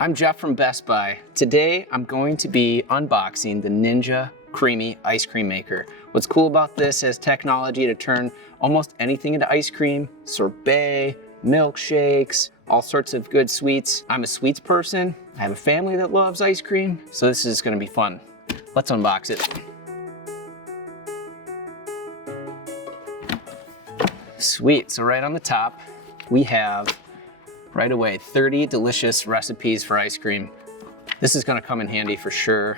I'm Jeff from Best Buy. Today I'm going to be unboxing the Ninja Creami ice cream maker. What's cool about this is technology to turn almost anything into ice cream, sorbet, milkshakes, all sorts of good sweets. I'm a sweets person. I have a family that loves ice cream, so this is gonna be fun. Let's unbox it. Sweet, so right on the top, we have right away 30 delicious recipes for ice cream. This is gonna come in handy for sure.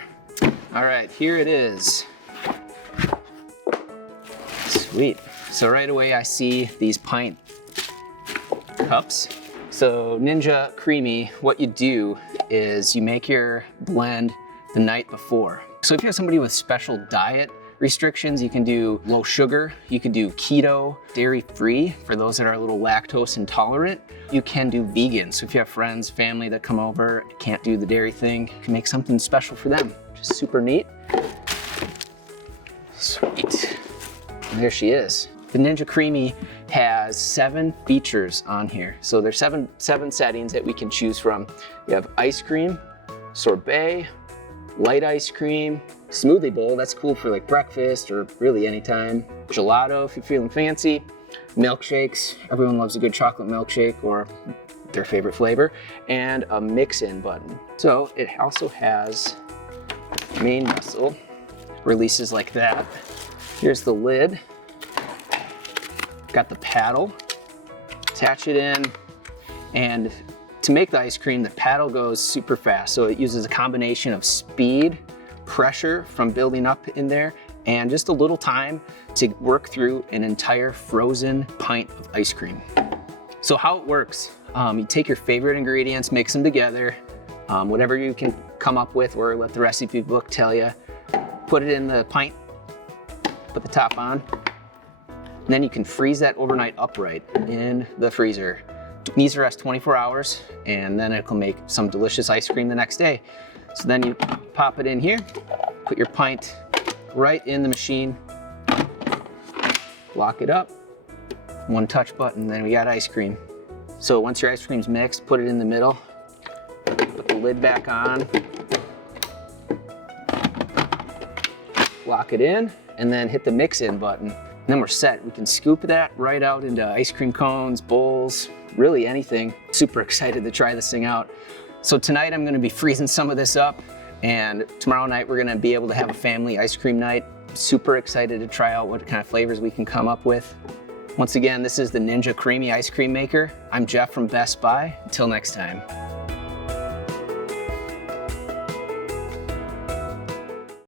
All right, here it is. Sweet. So right away I see these pint cups. So Ninja Creami, what you do is you make your blend the night before. So if you have somebody with special diet restrictions, you can do low sugar, you can do keto, dairy-free for those that are a little lactose intolerant. You can do vegan. So if you have friends, family that come over, can't do the dairy thing, you can make something special for them, which is super neat. Sweet. And there she is. The Ninja Creami has 7 features on here. So there's seven settings that we can choose from. You have ice cream, sorbet, light ice cream, smoothie bowl, that's cool for like breakfast or really anytime. Gelato if you're feeling fancy. Milkshakes, everyone loves a good chocolate milkshake or their favorite flavor. And a mix-in button. So it also has main muscle, releases like that. Here's the lid. Got the paddle, attach it in, and to make the ice cream, the paddle goes super fast. So it uses a combination of speed, pressure from building up in there, and just a little time to work through an entire frozen pint of ice cream. So how it works, you take your favorite ingredients, mix them together, whatever you can come up with or let the recipe book tell you, put it in the pint, put the top on, and then you can freeze that overnight upright in the freezer. It needs to rest 24 hours, and then it will make some delicious ice cream the next day. So then you pop it in here, put your pint right in the machine, lock it up, one touch button, then we got ice cream. So once your ice cream's mixed, put it in the middle, put the lid back on, lock it in, and then hit the mix-in button. And then we're set. We can scoop that right out into ice cream cones, bowls, really anything. Super excited to try this thing out. So tonight I'm gonna be freezing some of this up, and tomorrow night we're gonna be able to have a family ice cream night. Super excited to try out what kind of flavors we can come up with. Once again, this is the Ninja Creami ice cream maker. I'm Jeff from Best Buy. Until next time.